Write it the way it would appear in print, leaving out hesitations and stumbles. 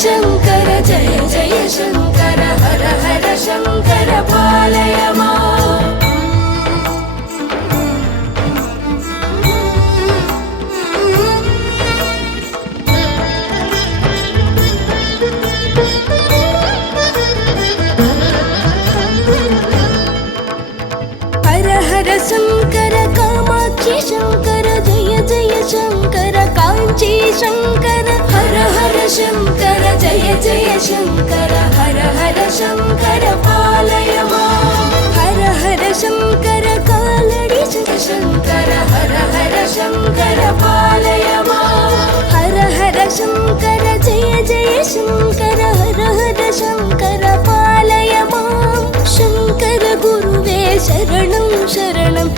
शङ्कर जय जय शङ्कर हर हर शङ्कर पालय माम् हर हर शङ्कर कामाक्षी शङ्कर जय जय शङ्कर काञ्ची शङ्कर हर हर शङ्कर जय जय शङ्कर हर हर शङ्कर पालय माम् हर हर शङ्कर कालडी शङ्कर हर हर शङ्कर पालय माम् हर हर शङ्कर जय जय शङ्कर हर हर शङ्कर पालय माम् शङ्कर गुरुवे शरणं शरणं